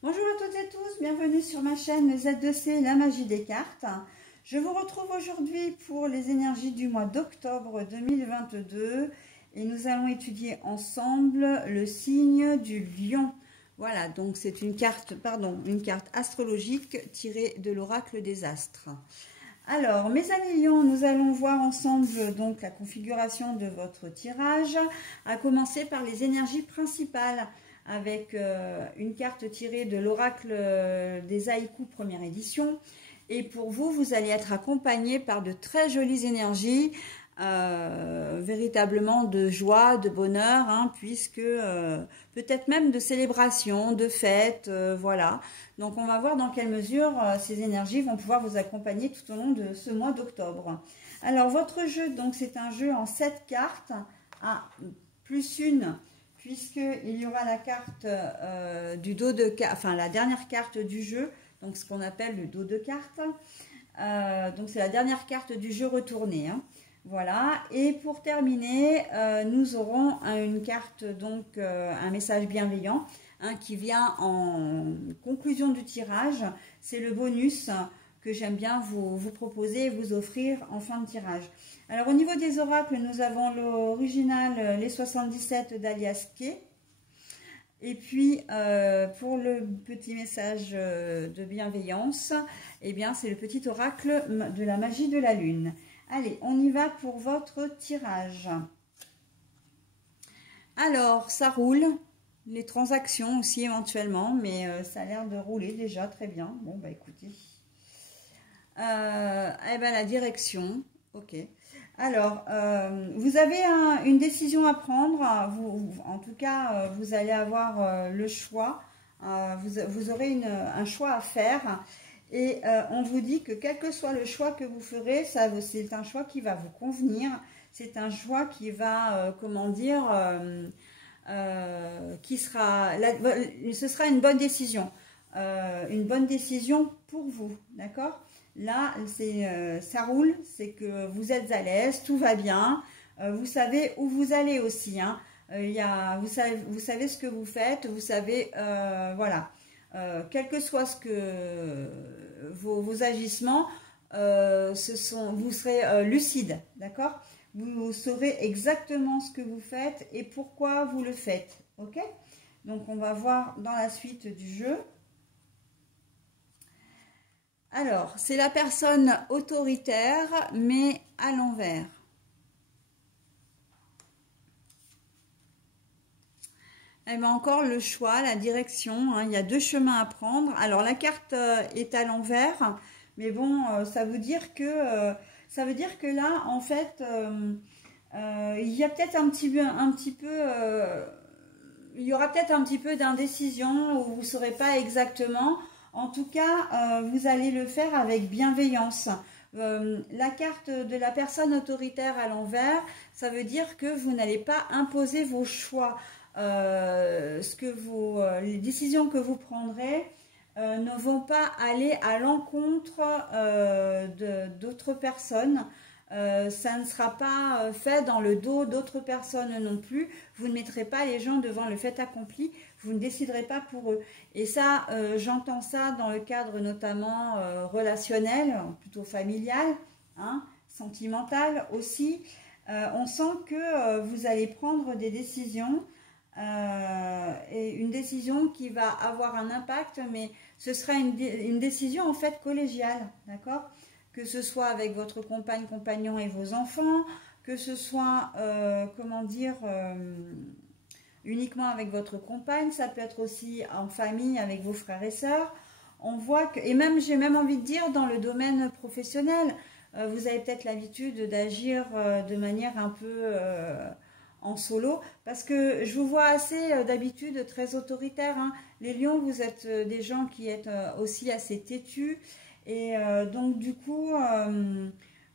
Bonjour à toutes et tous, bienvenue sur ma chaîne Z2C, la magie des cartes. Je vous retrouve aujourd'hui pour les énergies du mois d'octobre 2022 et nous allons étudier ensemble le signe du lion. Voilà, donc c'est une carte astrologique tirée de l'oracle des astres. Alors, mes amis lions, nous allons voir ensemble donc la configuration de votre tirage, à commencer par les énergies principales, avec une carte tirée de l'oracle des haïkus première édition. Et pour vous, vous allez être accompagné par de très jolies énergies, véritablement de joie, de bonheur, hein, puisque peut-être même de célébration, de fête, voilà. Donc on va voir dans quelle mesure ces énergies vont pouvoir vous accompagner tout au long de ce mois d'octobre. Alors votre jeu, donc c'est un jeu en 7 cartes, à plus une, puisqu'il y aura la carte du dos de carte, enfin la dernière carte du jeu, donc ce qu'on appelle le dos de carte. Donc c'est la dernière carte du jeu retournée, hein. Voilà, et pour terminer, nous aurons une carte, donc un message bienveillant, hein, qui vient en conclusion du tirage. C'est le bonus que j'aime bien vous proposer et vous offrir en fin de tirage. Alors au niveau des oracles, nous avons l'original, les 77 d'Alias Kay. Et puis pour le petit message de bienveillance, eh bien c'est le petit oracle de la magie de la lune. Allez, on y va pour votre tirage. Alors, ça roule. Les transactions aussi éventuellement, mais ça a l'air de rouler déjà très bien. Bon, bah écoutez. Eh ben, la direction. Ok. Alors, vous avez une décision à prendre. En tout cas, vous allez avoir le choix. Vous aurez un choix à faire. Et on vous dit que quel que soit le choix que vous ferez, c'est un choix qui va vous convenir. C'est un choix qui va, comment dire, ce sera une bonne décision. Une bonne décision pour vous, d'accord? Là, ça roule, c'est que vous êtes à l'aise, tout va bien. Vous savez où vous allez aussi, hein. Vous savez ce que vous faites, vous savez, voilà. Quel que soit vos agissements, vous serez lucide, d'accord? Vous saurez exactement ce que vous faites et pourquoi vous le faites, ok? Donc, on va voir dans la suite du jeu. Alors, c'est la personne autoritaire, mais à l'envers. Eh bien, encore le choix, la direction, hein. Il y a deux chemins à prendre. Alors, la carte est à l'envers, mais bon, ça veut dire que là, en fait, il y a peut-être il y aura peut-être un petit peu d'indécision où vous ne saurez pas exactement. En tout cas, vous allez le faire avec bienveillance. La carte de la personne autoritaire à l'envers, ça veut dire que vous n'allez pas imposer vos choix. Les décisions que vous prendrez ne vont pas aller à l'encontre d'autres personnes. Ça ne sera pas fait dans le dos d'autres personnes non plus. Vous ne mettrez pas les gens devant le fait accompli. Vous ne déciderez pas pour eux. Et ça, j'entends ça dans le cadre notamment relationnel, plutôt familial, hein, sentimental aussi. On sent que vous allez prendre des décisions. Et une décision qui va avoir un impact, mais ce sera une décision en fait collégiale, d'accord? Que ce soit avec votre compagne, compagnon et vos enfants, que ce soit, comment dire, uniquement avec votre compagne, ça peut être aussi en famille avec vos frères et sœurs. On voit que, et même j'ai même envie de dire dans le domaine professionnel, vous avez peut-être l'habitude d'agir de manière un peu en solo, parce que je vous vois assez d'habitude très autoritaire, hein. Les lions, vous êtes des gens qui êtes aussi assez têtus, et donc du coup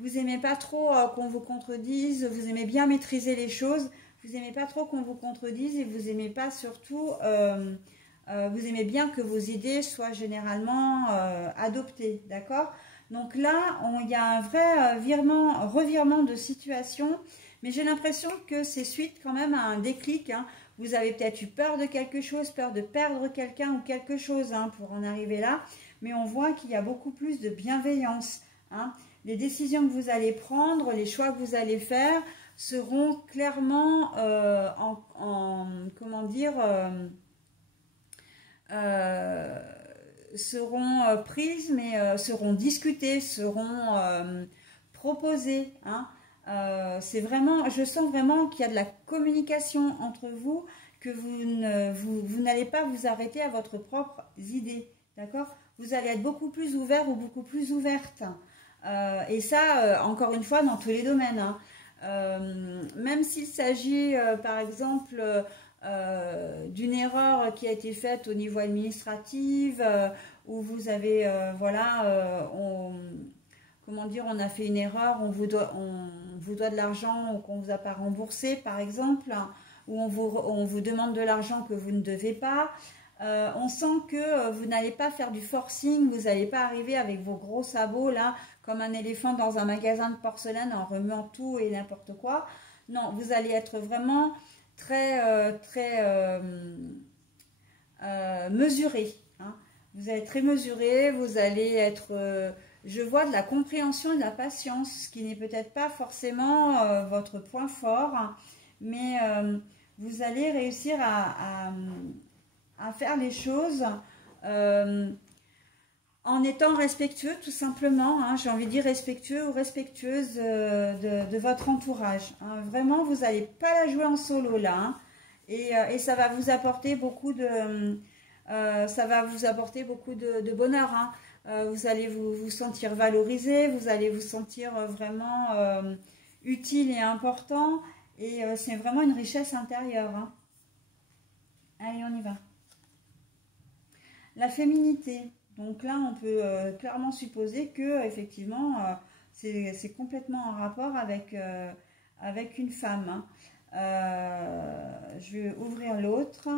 vous aimez pas trop qu'on vous contredise, vous aimez bien maîtriser les choses, vous aimez pas trop qu'on vous contredise, et vous aimez pas surtout vous aimez bien que vos idées soient généralement adoptées, d'accord? Donc là, il y a un vrai revirement de situation. Mais j'ai l'impression que c'est suite quand même à un déclic, hein. Vous avez peut-être eu peur de quelque chose, peur de perdre quelqu'un ou quelque chose hein, pour en arriver là. Mais on voit qu'il y a beaucoup plus de bienveillance. Hein. Les décisions que vous allez prendre, les choix que vous allez faire seront clairement comment dire, seront prises, mais seront discutées, seront proposées. Hein. C'est vraiment, je sens vraiment qu'il y a de la communication entre vous, que vous n'allez pas vous arrêter à votre propre idée, d'accord? Vous allez être beaucoup plus ouvert ou beaucoup plus ouverte. Et ça, encore une fois, dans tous les domaines. Hein. Même s'il s'agit, par exemple, d'une erreur qui a été faite au niveau administratif, où vous avez, voilà, comment dire, on a fait une erreur, on vous doit de l'argent ou qu'on ne vous a pas remboursé, par exemple, ou on vous demande de l'argent que vous ne devez pas. On sent que vous n'allez pas faire du forcing, vous n'allez pas arriver avec vos gros sabots là, comme un éléphant dans un magasin de porcelaine en remuant tout et n'importe quoi. Non, vous allez être vraiment très mesuré. Hein. Vous allez être très mesuré, vous allez être, je vois de la compréhension et de la patience, ce qui n'est peut-être pas forcément votre point fort, hein, mais vous allez réussir à faire les choses en étant respectueux tout simplement, hein, j'ai envie de dire respectueux ou respectueuse de votre entourage. Hein. Vraiment, vous n'allez pas la jouer en solo là, hein, et ça va vous apporter beaucoup de, bonheur. Hein. Vous allez vous sentir valorisé, vous allez vous sentir vraiment utile et important, et c'est vraiment une richesse intérieure. Hein. Allez, on y va. La féminité. Donc là, on peut clairement supposer que effectivement, c'est complètement en rapport avec une femme. Je vais ouvrir l'autre.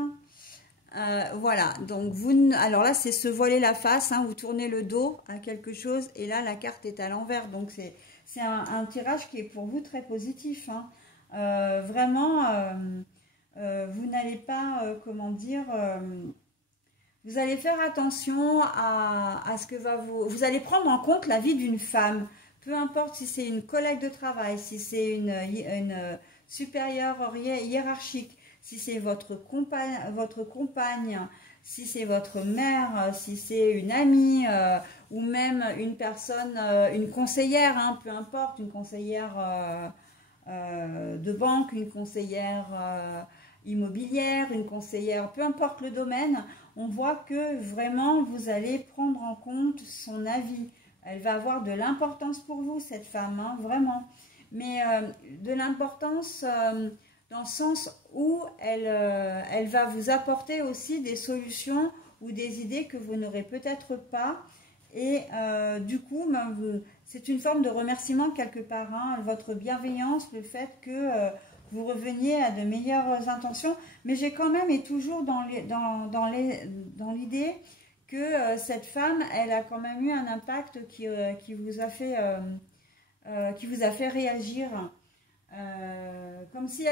Voilà. Donc alors là, c'est se voiler la face. Hein, vous tournez le dos à quelque chose et là, la carte est à l'envers. Donc c'est un tirage qui est pour vous très positif. Hein. Vraiment, vous n'allez pas, comment dire. Vous allez faire attention à ce que vous allez prendre en compte la vie d'une femme, peu importe si c'est une collègue de travail, si c'est une supérieure hiérarchique, si c'est votre compagne, si c'est votre mère, si c'est une amie ou même une personne, une conseillère, hein, peu importe, une conseillère de banque, une conseillère immobilière, une conseillère, peu importe le domaine, on voit que vraiment vous allez prendre en compte son avis. Elle va avoir de l'importance pour vous, cette femme, hein, vraiment. Mais de l'importance dans le sens où elle va vous apporter aussi des solutions ou des idées que vous n'aurez peut-être pas. Et du coup, ben, c'est une forme de remerciement quelque part, hein, votre bienveillance, le fait que vous reveniez à de meilleures intentions, mais j'ai quand même et toujours dans l'idée que cette femme, elle a quand même eu un impact qui vous a fait réagir, comme si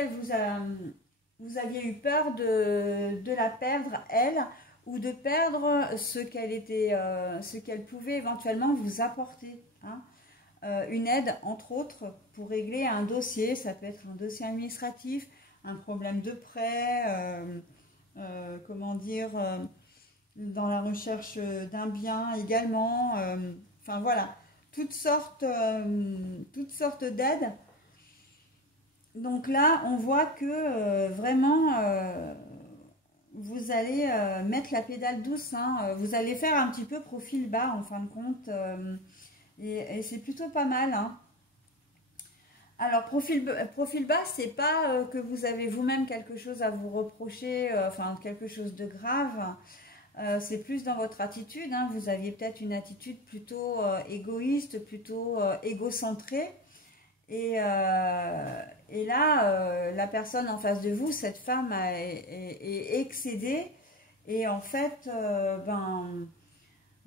vous aviez eu peur de la perdre elle, ou de perdre ce qu'elle pouvait éventuellement vous apporter. Hein. Une aide, entre autres, pour régler un dossier. Ça peut être un dossier administratif, un problème de prêt, comment dire, dans la recherche d'un bien également. Enfin voilà, toutes sortes d'aides. Donc là, on voit que vraiment, vous allez mettre la pédale douce. Hein. Vous allez faire un petit peu profil bas en fin de compte. Et c'est plutôt pas mal. Hein. Alors, profil bas, c'est pas que vous avez vous-même quelque chose à vous reprocher, enfin quelque chose de grave. C'est plus dans votre attitude. Hein. Vous aviez peut-être une attitude plutôt égoïste, plutôt égocentrée. Et là, la personne en face de vous, cette femme est excédée. Et en fait,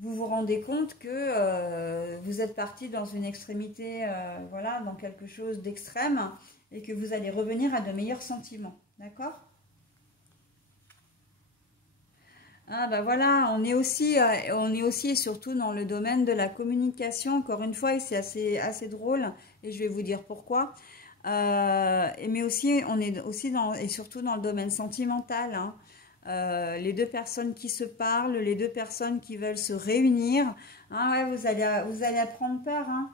vous vous rendez compte que vous êtes parti dans une extrémité, voilà, dans quelque chose d'extrême, et que vous allez revenir à de meilleurs sentiments. D'accord ? Ah bah voilà, on est aussi et surtout dans le domaine de la communication, encore une fois, et c'est assez drôle, et je vais vous dire pourquoi. Mais aussi, on est aussi dans, et surtout dans le domaine sentimental, hein. Les deux personnes qui se parlent, les deux personnes qui veulent se réunir, hein, ouais, vous allez prendre peur, hein.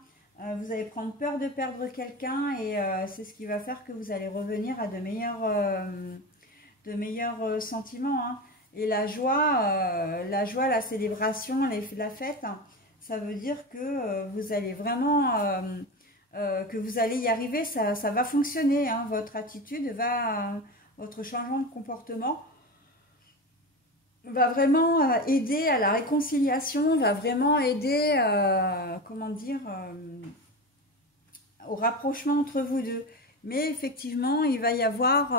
Vous allez prendre peur de perdre quelqu'un, et c'est ce qui va faire que vous allez revenir à de meilleurs sentiments, hein. Et la joie, la célébration, la fête, hein, ça veut dire que vous allez vraiment, que vous allez y arriver, ça va fonctionner, hein. Votre attitude votre changement de comportement va vraiment aider à la réconciliation, va vraiment aider, comment dire, au rapprochement entre vous deux. Mais effectivement, il va y avoir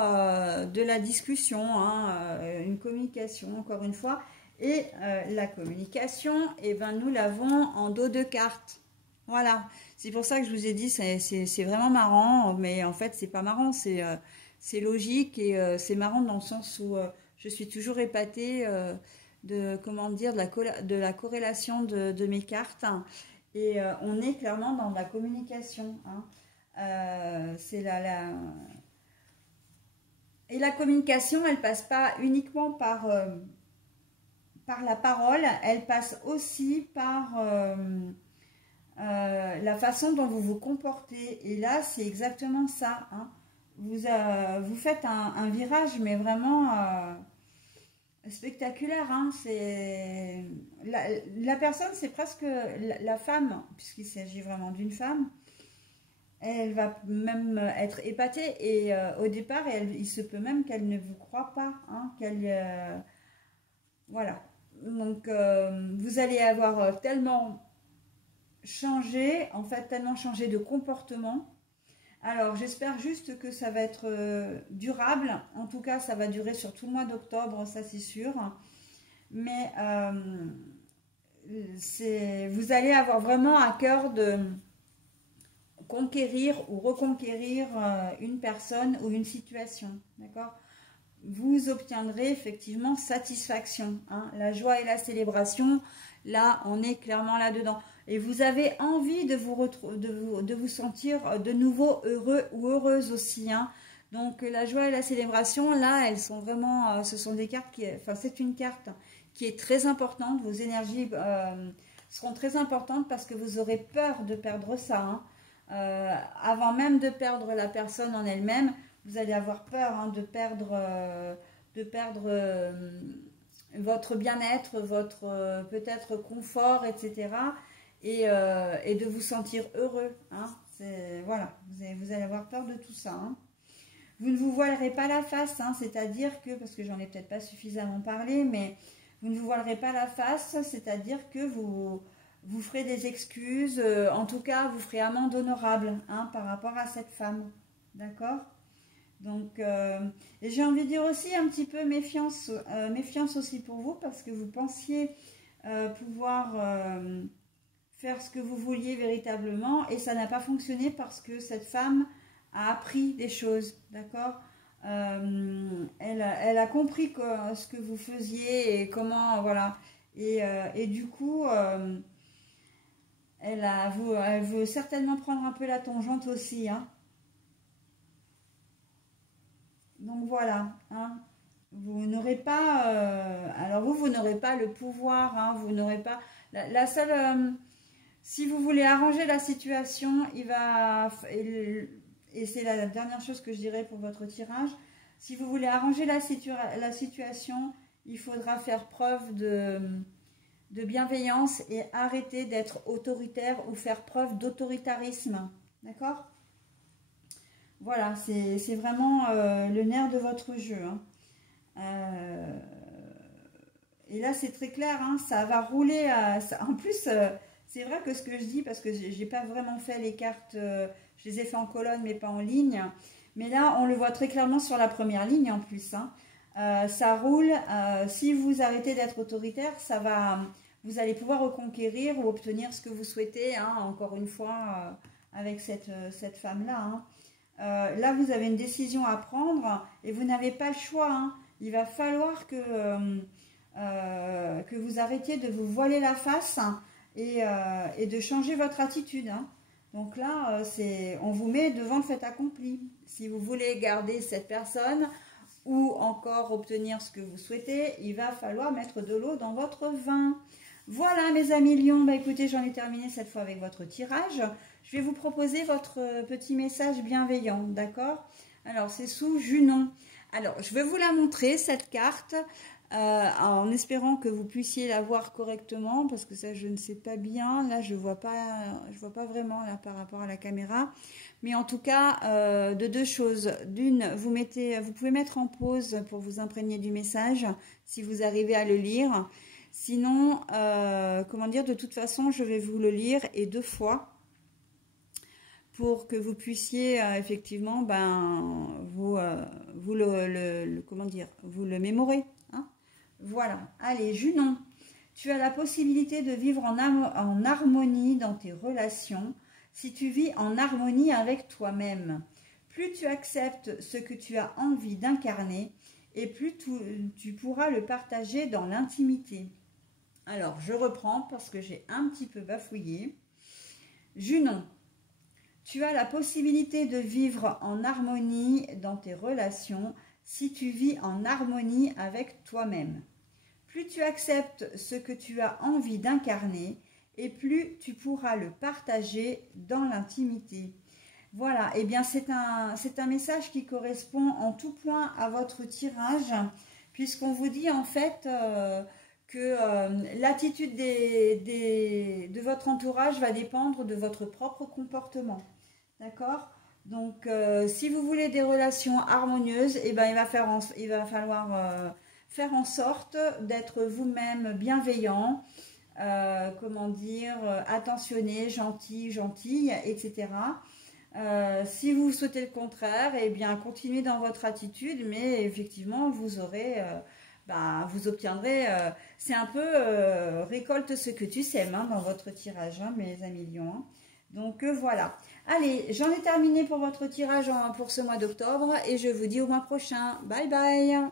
de la discussion, hein, une communication, encore une fois. Et la communication, eh ben, nous l'avons en dos de carte. Voilà. C'est pour ça que je vous ai dit, c'est vraiment marrant, mais en fait, c'est pas marrant, c'est logique et c'est marrant dans le sens où je suis toujours épatée de, comment dire, de la corrélation de mes cartes. Et on est clairement dans la communication, hein. C'est Et la communication, elle passe pas uniquement par la parole, elle passe aussi par la façon dont vous vous comportez. Et là, c'est exactement ça, hein. Vous faites un virage, mais vraiment spectaculaire, hein. C'est la personne, c'est presque la femme, puisqu'il s'agit vraiment d'une femme. Elle va même être épatée et au départ, il se peut même qu'elle ne vous croit pas, hein, voilà. Donc, vous allez avoir tellement changé, en fait, tellement changé de comportement. Alors, j'espère juste que ça va être durable. En tout cas, ça va durer sur tout le mois d'octobre, ça c'est sûr. Mais vous allez avoir vraiment à cœur de conquérir ou reconquérir une personne ou une situation, d'accord? Vous obtiendrez effectivement satisfaction, hein, la joie et la célébration, là, on est clairement là-dedans. Et vous avez envie de vous sentir de nouveau heureux ou heureuse aussi, hein. Donc, la joie et la célébration, là, elles sont vraiment, ce sont des cartes enfin, c'est une carte qui est très importante. Vos énergies seront très importantes parce que vous aurez peur de perdre ça, hein. Avant même de perdre la personne en elle-même, vous allez avoir peur, hein, de perdre votre bien-être, votre peut-être confort, etc. Et de vous sentir heureux, hein. Voilà, vous allez avoir peur de tout ça, hein. Vous ne vous voilerez pas la face, hein, c'est-à-dire que, parce que j'en ai peut-être pas suffisamment parlé, mais vous ne vous voilerez pas la face, c'est-à-dire que vous ferez des excuses, en tout cas, vous ferez amende honorable, hein, par rapport à cette femme. D'accord? Donc, et j'ai envie de dire aussi un petit peu méfiance, méfiance aussi pour vous, parce que vous pensiez pouvoir faire ce que vous vouliez véritablement, et ça n'a pas fonctionné parce que cette femme a appris des choses, d'accord? Elle a compris ce que vous faisiez et comment, voilà. Et du coup, elle veut certainement prendre un peu la tangente aussi, hein. Donc voilà, hein. Vous n'aurez pas, alors vous n'aurez pas le pouvoir, hein, vous n'aurez pas, la seule, si vous voulez arranger la situation, et c'est la dernière chose que je dirais pour votre tirage, si vous voulez arranger la situation, il faudra faire preuve de bienveillance et arrêter d'être autoritaire ou faire preuve d'autoritarisme. D'accord? Voilà, c'est vraiment le nerf de votre jeu, hein. Et là, c'est très clair, hein, ça va rouler. En plus, c'est vrai que ce que je dis, parce que j'ai pas vraiment fait les cartes, je les ai fait en colonne, mais pas en ligne. Mais là, on le voit très clairement sur la première ligne en plus, hein. Ça roule. Si vous arrêtez d'être autoritaire, vous allez pouvoir reconquérir ou obtenir ce que vous souhaitez, hein, encore une fois, avec cette femme-là, hein. Là, vous avez une décision à prendre et vous n'avez pas le choix, hein. Il va falloir que vous arrêtiez de vous voiler la face et de changer votre attitude. Hein. Donc là, on vous met devant le fait accompli. Si vous voulez garder cette personne ou encore obtenir ce que vous souhaitez, il va falloir mettre de l'eau dans votre vin. Voilà mes amis lions, bah écoutez, j'en ai terminé cette fois avec votre tirage. Je vais vous proposer votre petit message bienveillant, d'accord? Alors c'est sous Junon. Alors je vais vous la montrer, cette carte, en espérant que vous puissiez la voir correctement, parce que ça je ne sais pas bien, là je vois pas vraiment là par rapport à la caméra. Mais en tout cas, de deux choses. D'une, vous pouvez mettre en pause pour vous imprégner du message, si vous arrivez à le lire. Sinon, comment dire, de toute façon, je vais vous le lire et 2 fois pour que vous puissiez effectivement, vous le mémorer. Hein. Voilà. Allez, Junon, tu as la possibilité de vivre en harmonie dans tes relations si tu vis en harmonie avec toi-même. Plus tu acceptes ce que tu as envie d'incarner et plus tu pourras le partager dans l'intimité. Alors, je reprends parce que j'ai un petit peu bafouillé. Junon, tu as la possibilité de vivre en harmonie dans tes relations si tu vis en harmonie avec toi-même. Plus tu acceptes ce que tu as envie d'incarner et plus tu pourras le partager dans l'intimité. Voilà, et bien c'est un message qui correspond en tout point à votre tirage, puisqu'on vous dit en fait que l'attitude de votre entourage va dépendre de votre propre comportement. D'accord? Donc, si vous voulez des relations harmonieuses, eh ben, il va falloir faire en sorte d'être vous-même bienveillant, comment dire, attentionné, gentille, etc. Si vous souhaitez le contraire, eh bien, continuez dans votre attitude, mais effectivement, vous aurez... vous obtiendrez, c'est un peu récolte ce que tu sèmes hein, dans votre tirage, hein, mes amis lions. Hein. Donc voilà. Allez, j'en ai terminé pour votre tirage pour ce mois d'octobre et je vous dis au mois prochain. Bye bye.